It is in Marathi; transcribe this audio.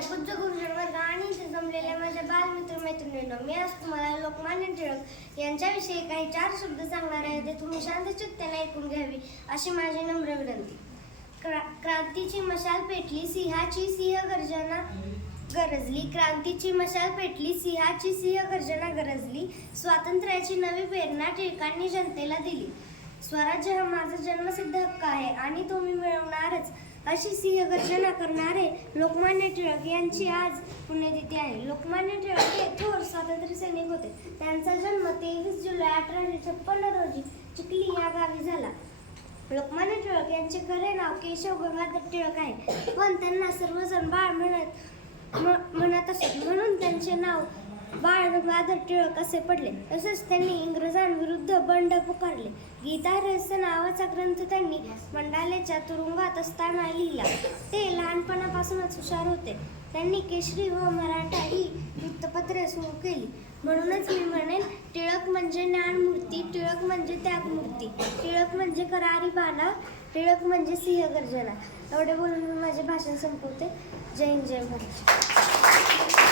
पूज्य गुरुजन वर्ग आणि इथे जमलेल्या माझ्या बालमित्र मैत्रिणींनो, मी आज तुम्हाला लोकमान्य टिळक यांच्याविषयी काही 4 शब्द सांगणार आहे. ते तुम्ही शांतचित्ताने ऐकून घ्यावी अशी माझी नम्र विनंती. क्रांतीची मशाल पेटली, सिंहाची सिंहगर्जना गरजली. क्रांतीची मशाल पेटली, सिंहाची सिंहगर्जना गरजली. स्वातंत्र्याची नवी प्रेरणा टिळकांनी जनतेला दिली. स्वराज्य हा माझा जन्मसिद्ध हक्क आहे आणि तो मी मिळवणारच अशी सिंहगर्जना करणारे लोकमान्य टिळक यांची आज पुण्यतिथी आहे. लोकमान्य टिळक हे थोर स्वातंत्र्य सैनिक होते. त्यांचा जन्म 23 जुलै 1856 रोजी चिखली या गावी झाला. लोकमान्य टिळक यांचे खरे नाव केशव गंगाधर टिळक आहे, पण त्यांना सर्वजण बाळ म्हणत असत, म्हणून त्यांचे नाव बाळ गंगाधर टिळक असे पडले. तसेच त्यांनी इंग्रजांविरुद्ध बंड पुकारले. गीता रहस्य नावाचा ग्रंथ त्यांनी मंडालेच्या तुरुंगात असताना लिहिला. ते लहानपणापासूनच हुशार होते. त्यांनी केसरी व मराठा ही वृत्तपत्रे सुरू केली. म्हणूनच मी म्हणेन, टिळक म्हणजे ज्ञानमूर्ती, टिळक म्हणजे त्यागमूर्ती, टिळक म्हणजे करारी बाणा, टिळक म्हणजे सिंहगर्जना. एवढे बोलून मी माझे भाषण संपवते. जय हिंद, जय महाराष्ट्र.